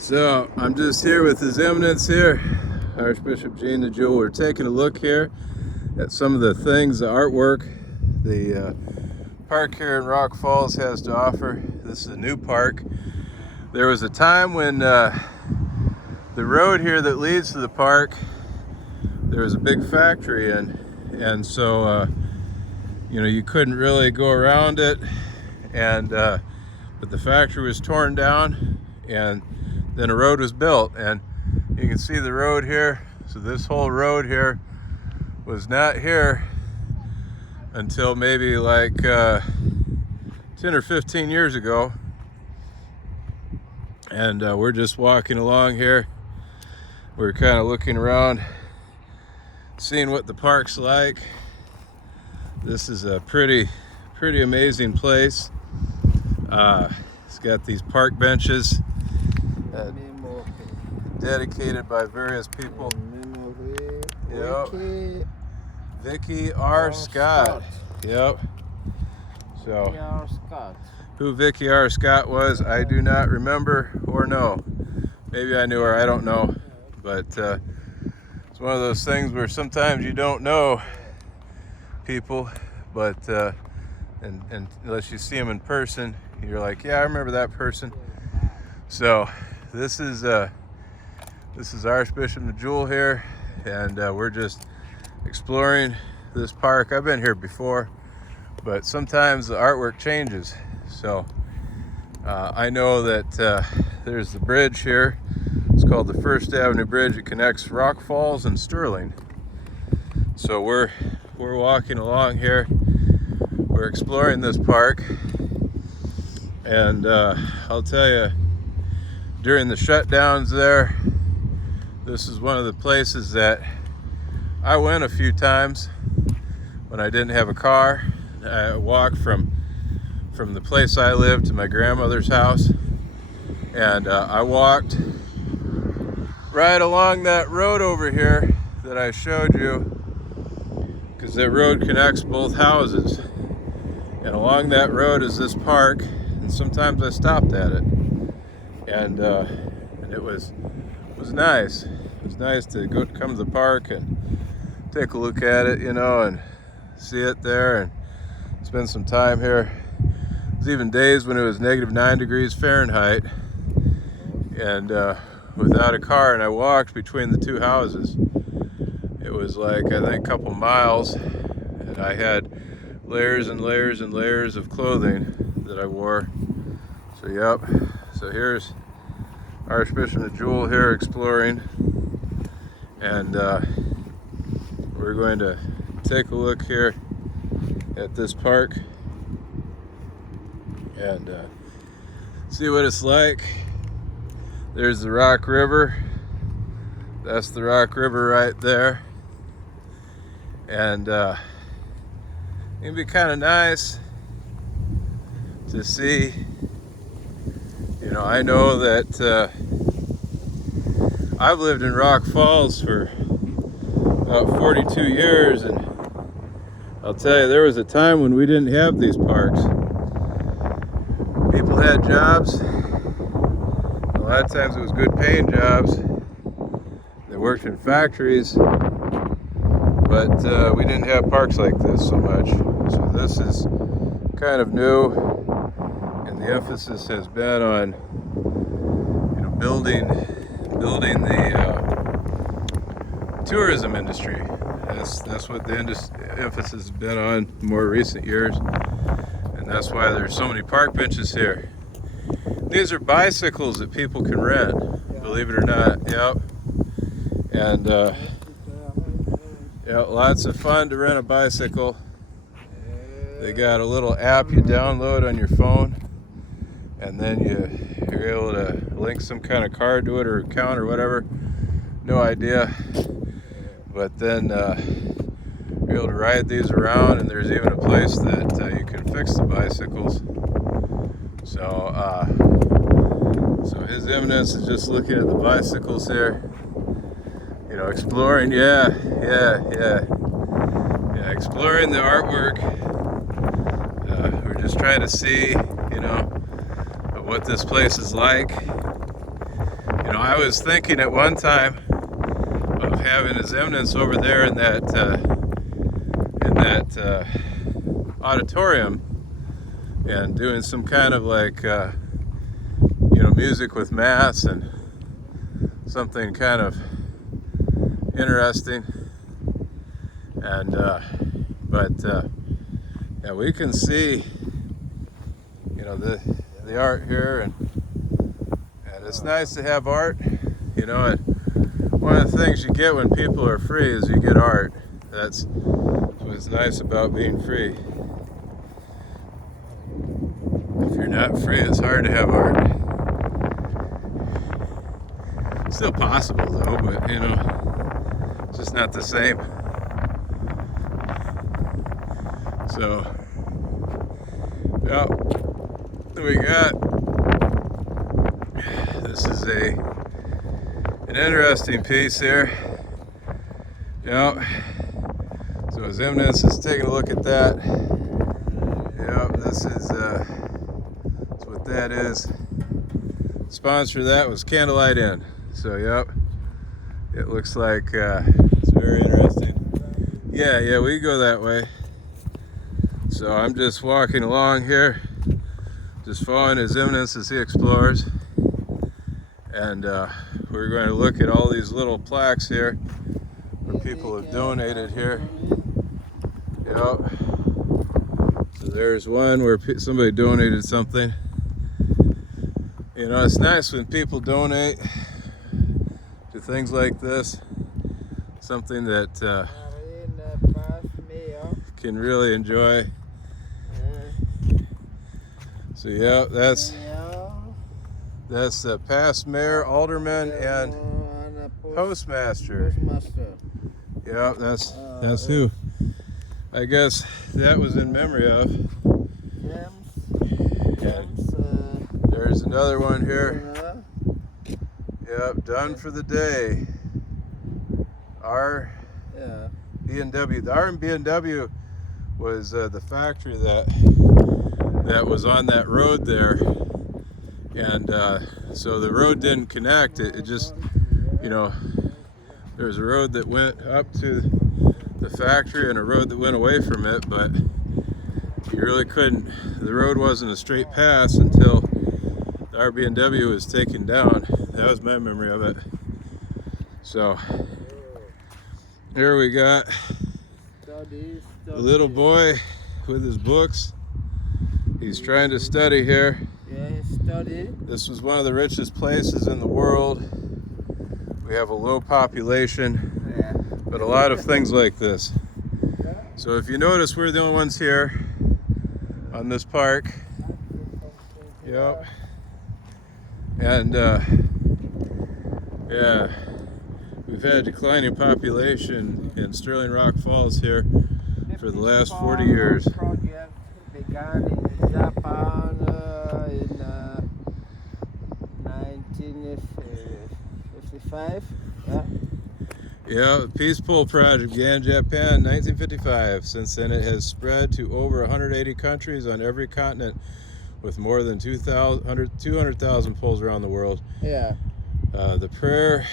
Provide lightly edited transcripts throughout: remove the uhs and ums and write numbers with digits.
So I'm just here with His Eminence here, Archbishop Gene the Jewel. We're taking a look here at some of the things, the artwork, the park here in Rock Falls has to offer. This is a new park. There was a time when the road here that leads to the park, there was a big factory and so you couldn't really go around it, and but the factory was torn down and then a road was built, and you can see the road here. So this whole road here was not here until maybe like 10 or 15 years ago, and we're just walking along here. We're kind of looking around, seeing what the park's like. This is a pretty amazing place. It's got these park benches dedicated by various people. Yep. Vicky R. Scott. Yep. So who Vicky R. Scott was, I do not remember or know. Maybe I knew her, I don't know. But it's one of those things where sometimes you don't know people, but and unless you see them in person, you're like, yeah, I remember that person. So this is Archbishop the Jewel here, and we're just exploring this park. I've been here before, but sometimes the artwork changes. So I know that there's the bridge here. It's called the First Avenue Bridge. It connects Rock Falls and Sterling. So we're walking along here. We're exploring this park, and I'll tell you, during the shutdowns there, this is one of the places that I went a few times when I didn't have a car. I walked from the place I lived to my grandmother's house, and I walked right along that road over here that I showed you, because that road connects both houses, and along that road is this park, and sometimes I stopped at it, and it was nice. It was nice to come to the park and take a look at it, and see it there and spend some time here. There's even days when it was -9 degrees Fahrenheit, and without a car, and I walked between the two houses. It was like, I think, a couple miles, and I had layers and layers and layers of clothing that I wore. So yep, so here's Archbishop the Jewel here exploring, and we're going to take a look here at this park and see what it's like. There's the Rock River. That's the Rock River right there, and it'd be kind of nice to see. I know that I've lived in Rock Falls for about 42 years, and I'll tell you, there was a time when we didn't have these parks. People had jobs. A lot of times it was good paying jobs. They worked in factories, but we didn't have parks like this so much. So this is kind of new, and the emphasis has been on building the tourism industry. That's what the emphasis has been on more recent years, and that's why there's so many park benches here. These are bicycles that people can rent, believe it or not. Yep. And lots of fun to rent a bicycle. They got a little app you download on your phone, and then you're able to link some kind of card to it or account or whatever. No idea. But then you're able to ride these around, and there's even a place that you can fix the bicycles. So His Eminence is just looking at the bicycles here, exploring. Yeah, exploring the artwork. We're just trying to see, what this place is like. You know, I was thinking at one time of having his Eminence over there in that auditorium and doing some kind of like you know, music with mass and something kind of interesting. And yeah, we can see, you know, the art here, and it's nice to have art, you know. And one of the things you get when people are free is you get art. That's what's nice about being free. If you're not free, it's hard to have art. It's still possible though, but you know, it's just not the same. So, yeah, we got, this is an interesting piece here. Yeah. So his Eminence is taking a look at that. Yep, this is that's what that is. Sponsor of that was Candlelight Inn. So yep, it looks like it's very interesting. Yeah, we go that way. So I'm just walking along here, just following his Eminence as he explores. And we're going to look at all these little plaques here where people have donated here. Yep. So there's one where somebody donated something. You know, it's nice when people donate to things like this. Something that can really enjoy. So yeah, that's the past mayor, alderman, and postmaster. Yeah, that's who. I guess that was in memory of. There's another one here. Yep, done for the day. RB&W. The RB&W was the factory that was on that road there, and so the road didn't connect. It just, you know, there was a road that went up to the factory and a road that went away from it, but you really couldn't, the road wasn't a straight pass until the RB&W was taken down. That was my memory of it. So here we got a little boy with his books. He's trying to study here. Yeah, study. This was one of the richest places in the world. We have a low population, but a lot of things like this. So if you notice, we're the only ones here on this park. Yep. And yeah, we've had a declining population in Sterling Rock Falls here for the last 40 years. Project began in Japan in 1955. Yeah, the Peace Pole Project began in Japan in 1955. Since then, it has spread to over 180 countries on every continent, with more than 200,000 poles around the world. Yeah. The prayer,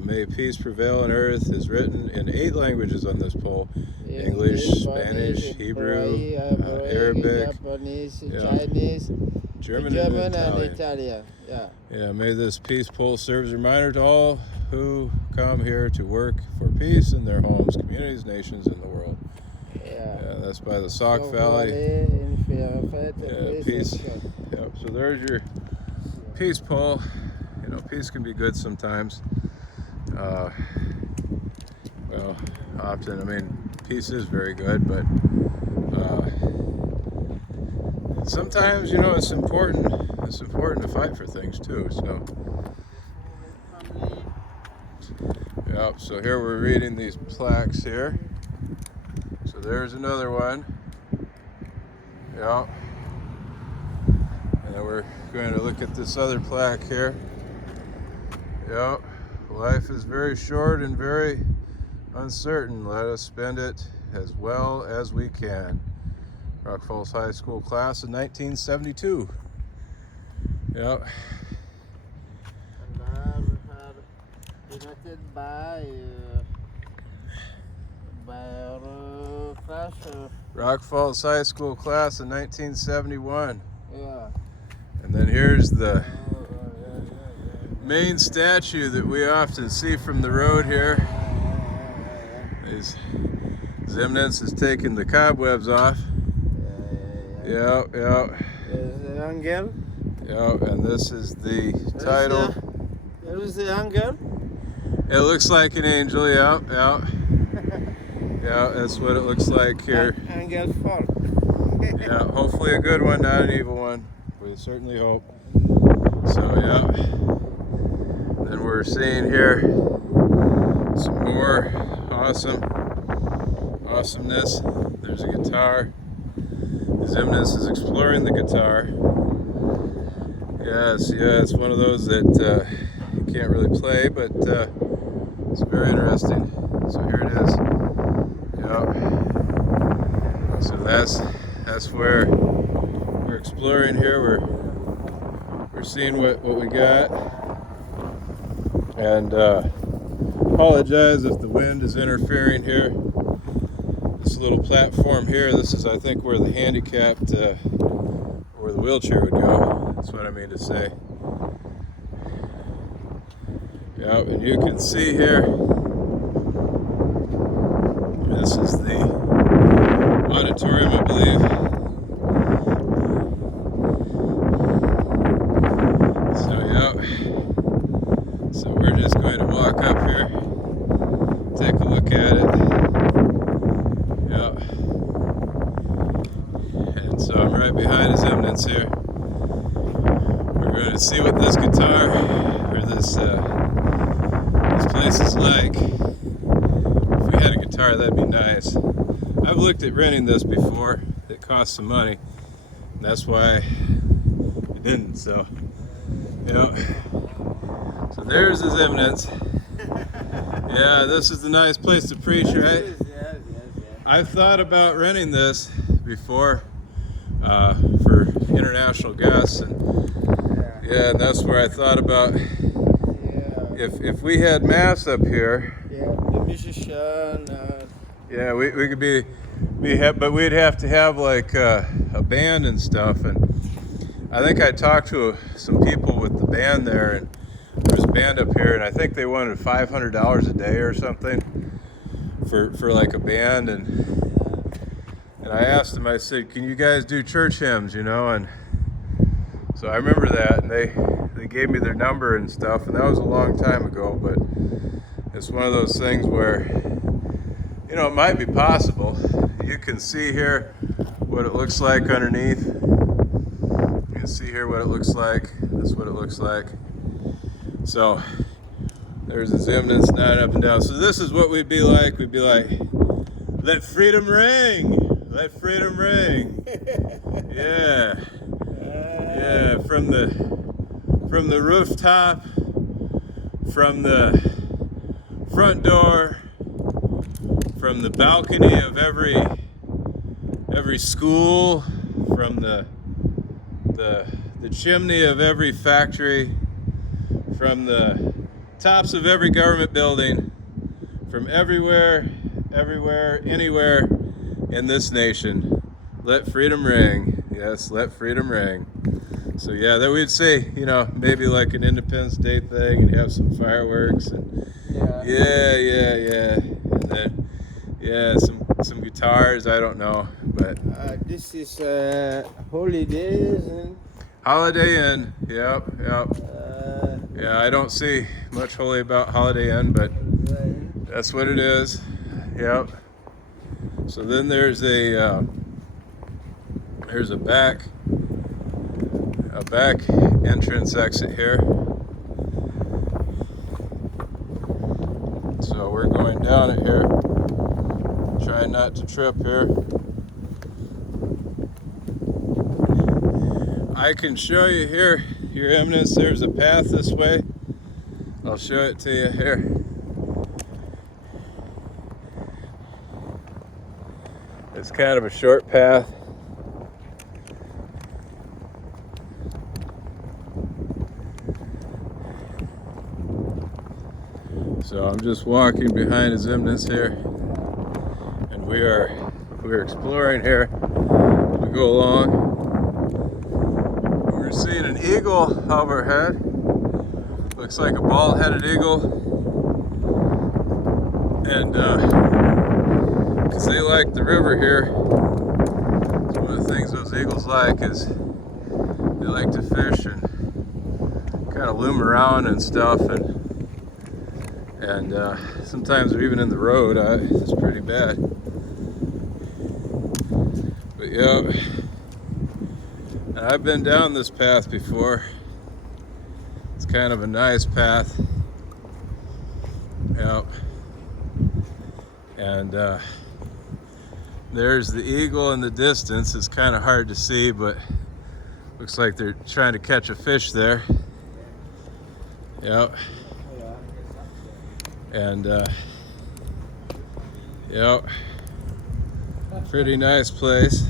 may peace prevail on earth, is written in 8 languages on this pole. English, Spanish, Hebrew, Arabic, Japanese, Chinese, German and Italian. Yeah, may this peace pole serve as a reminder to all who come here to work for peace in their homes, communities, nations, and the world. Yeah, that's by the Sauk Valley. Yeah, peace. Yep. So there's your peace pole. You know, peace can be good sometimes. Well, often, I mean, peace is very good, but sometimes, you know, it's important. It's important to fight for things too. So, yep. So here we're reading these plaques here. So there's another one. Yep. And then we're going to look at this other plaque here. Yep. Life is very short and very uncertain. Let us spend it as well as we can. Rock Falls High School class of 1972. Yep. donated by our class. Rock Falls High School class in 1971. Yeah. And then here's the Yeah. main statue that we often see from the road here. Is Eminence is taking the cobwebs off. Yeah. There's the angel. Yeah, and this is the title. There is the angel. It looks like an angel, yeah. Yeah, that's what it looks like here. Angel fall. Yeah, hopefully a good one, not an evil one. We certainly hope. So, yeah. Then we're seeing here some more awesomeness. There's a guitar. Eminence is exploring the guitar. Yes, it's one of those that you can't really play, but it's very interesting. So here it is. Yeah. So that's where we're exploring here. We're seeing what we got. And apologize if the wind is interfering here. This little platform here, this is I think where the handicapped, where the wheelchair would go. That's what I mean to say. Yeah, and you can see here, this is the auditorium, I believe. So, yeah. So we're just going to walk up here, take a look at it. Yeah. And so I'm right behind his Eminence here. We're going to see what this guitar, or this place is like. If we had a guitar, that'd be nice. I've looked at renting this before. It costs some money. And that's why we didn't, so. Yeah. So there's his Eminence. Yeah, this is a nice place to preach, right? Yes. I've thought about renting this before for international guests, and yeah, and that's where I thought about if we had mass up here. Yeah, the musician. Yeah, we could but we'd have to have like a band and stuff, and I think I talked to some people with the band there, and there was a band up here, and I think they wanted $500 a day or something for like a band, and I asked them, I said, can you guys do church hymns, and so I remember that, and they gave me their number and stuff, and that was a long time ago, but it's one of those things where, it might be possible. You can see here what it looks like underneath. You can see here what it looks like. That's what it looks like. So there's his Eminence nodding up and down. So this is what we'd be like. We'd be like, let freedom ring. Let freedom ring. Yeah. Yeah. From the rooftop, from the front door, from the balcony of every school, from the chimney of every factory, from the tops of every government building, from everywhere, anywhere in this nation. Let freedom ring. Yes, let freedom ring. So yeah, that we'd say, maybe like an Independence Day thing and have some fireworks and yeah. And then some guitars, I don't know, but This is holidays and Holiday Inn. Yep. Yeah, I don't see much holy about Holiday Inn, but that's what it is. Yep. So then there's a back entrance exit here. So we're going down it here. Trying not to trip here. I can show you here, Your Eminence, there's a path this way. I'll show it to you here. It's kind of a short path. So I'm just walking behind his Eminence here, and we're exploring here as we go along. We're seeing an eagle overhead. Looks like a bald-headed eagle, and because they like the river here, so one of the things those eagles like is they like to fish and kind of loom around and stuff, and sometimes they're even in the road. It's pretty bad. But yeah, and I've been down this path before. It's kind of a nice path. Yep. And there's the eagle in the distance. It's kind of hard to see, but looks like they're trying to catch a fish there. Yep. And yep, pretty nice place.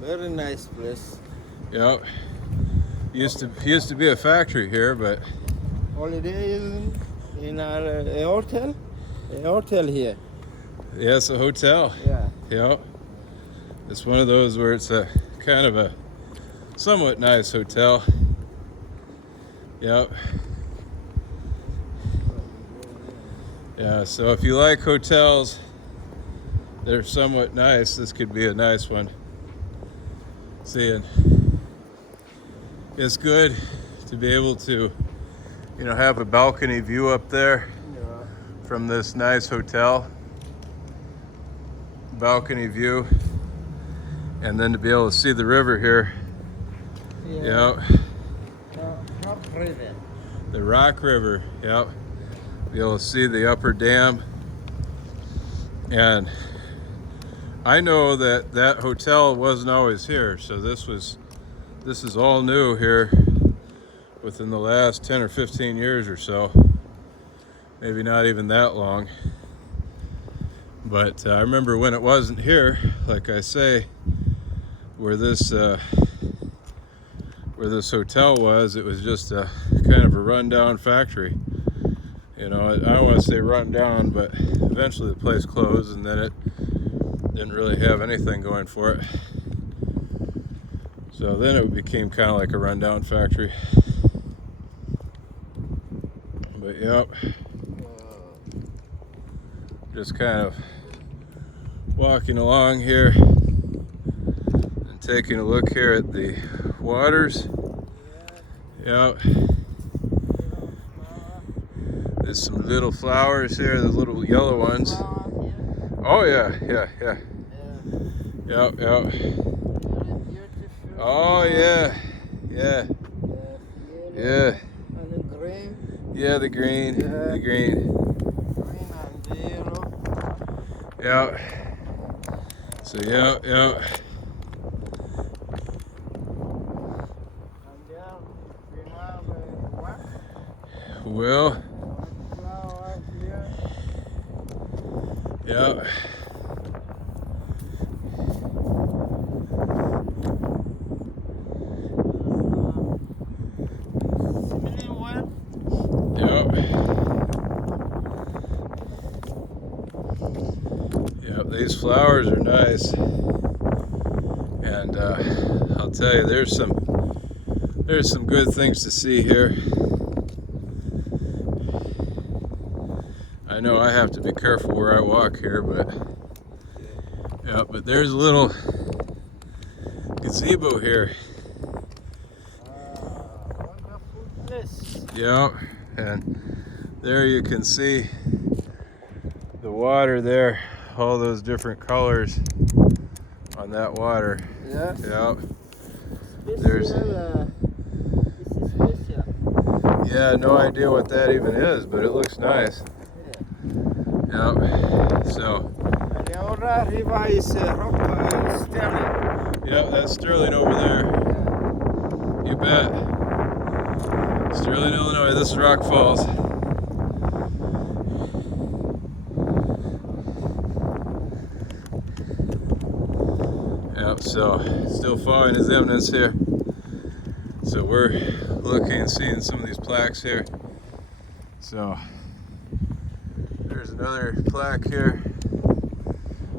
Very nice place. Yep. Used to be a factory here, but Holidays in a hotel. A hotel here. yeah, it's a hotel. Yeah. Yep. It's one of those where it's a kind of a somewhat nice hotel. Yep. Yeah, so if you like hotels, they're somewhat nice. This could be a nice one. See, and it's good to be able to, have a balcony view up there from this nice hotel. Balcony view, and then to be able to see the river here. Yeah. Yep. Rock River. The Rock River. Yep. Be able to see the upper dam, and I know that hotel wasn't always here, so this is all new here within the last 10 or 15 years or so, maybe not even that long. But I remember when it wasn't here, like I say, where this hotel was, it was just a kind of a rundown factory. I don't want to say run down, but eventually the place closed, and then it didn't really have anything going for it. So then it became kind of like a rundown factory. But yep, just kind of walking along here and taking a look here at the waters. Yep. There's some little flowers here, the little yellow ones. Oh yeah. Yep. Oh yeah. Yeah. And the green. Yeah, the green. Yeah. The green. Green and yellow. Yep. So yep. And there we have what? Well, Flower here. yep. Similar one. Yep, these flowers are nice, and I'll tell you, there's some good things to see here. I know I have to be careful where I walk here, but there's a little gazebo here. Wonderful place. Yep, and there you can see the water there, all those different colors on that water. Yeah. Yep. This is special. Yeah, no idea what that even is, but it looks nice. Yep. So. And the other river is rock Sterling. Yep, that's Sterling over there. You bet. Sterling, Illinois. This is Rock Falls. Yep, so still following his Eminence here. So we're looking and seeing some of these plaques here. So There's another plaque here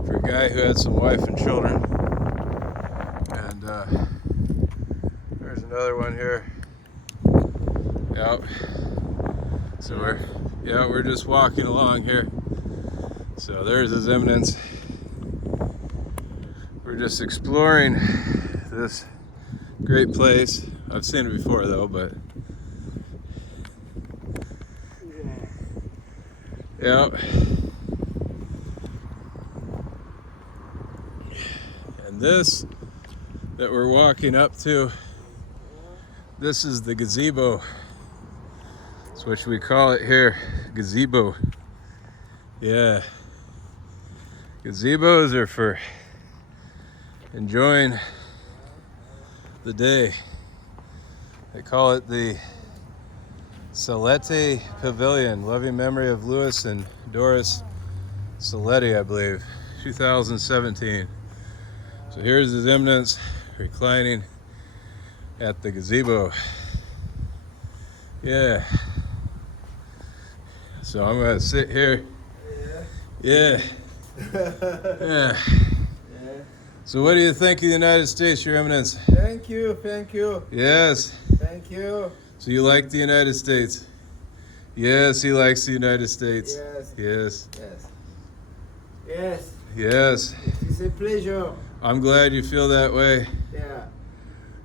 for a guy who had some wife and children. And there's another one here. Yep. So we're just walking along here. So there's his Eminence. We're just exploring this great place. I've seen it before though, but yeah. And this that we're walking up to, this is the gazebo. That's what we call it here, gazebo. Yeah. Gazebos are for enjoying the day. They call it the Saletti Pavilion, loving memory of Louis and Doris Saletti, I believe, 2017. So here's his Eminence reclining at the gazebo. Yeah. So I'm gonna sit here. Yeah. Yeah. So what do you think of the United States, Your Eminence? Thank you, thank you, Yes. thank you. So you like the United States? Yes, he likes the United States. Yes, Yes. yes, yes. Yes. It's a pleasure. I'm glad you feel that way. Yeah.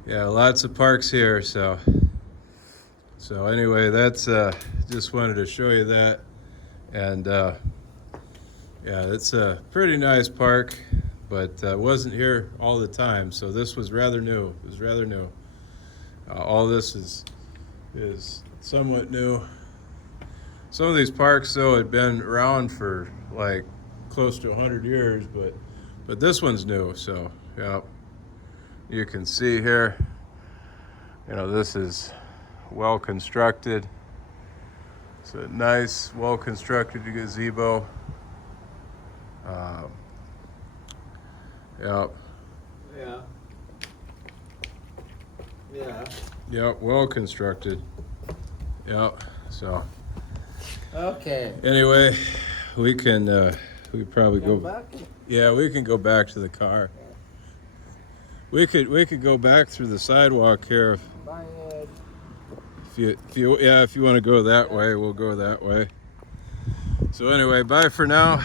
Yeah, lots of parks here, so anyway, that's just wanted to show you that. And yeah, it's a pretty nice park, but wasn't here all the time, so this was rather new. It was rather new. All this is somewhat new. Some of these parks though had been around for like close to 100 years, but this one's new. So yeah, you can see here, you know, this is well constructed. It's a nice, well constructed gazebo. Yep. Yeah. Yeah. Yep, well constructed. Yep. So Okay. anyway, we can we probably Come go. back. Yeah, we can go back to the car. We could go back through the sidewalk here Bye. if you want to go that way, we'll go that way. So anyway, bye for now.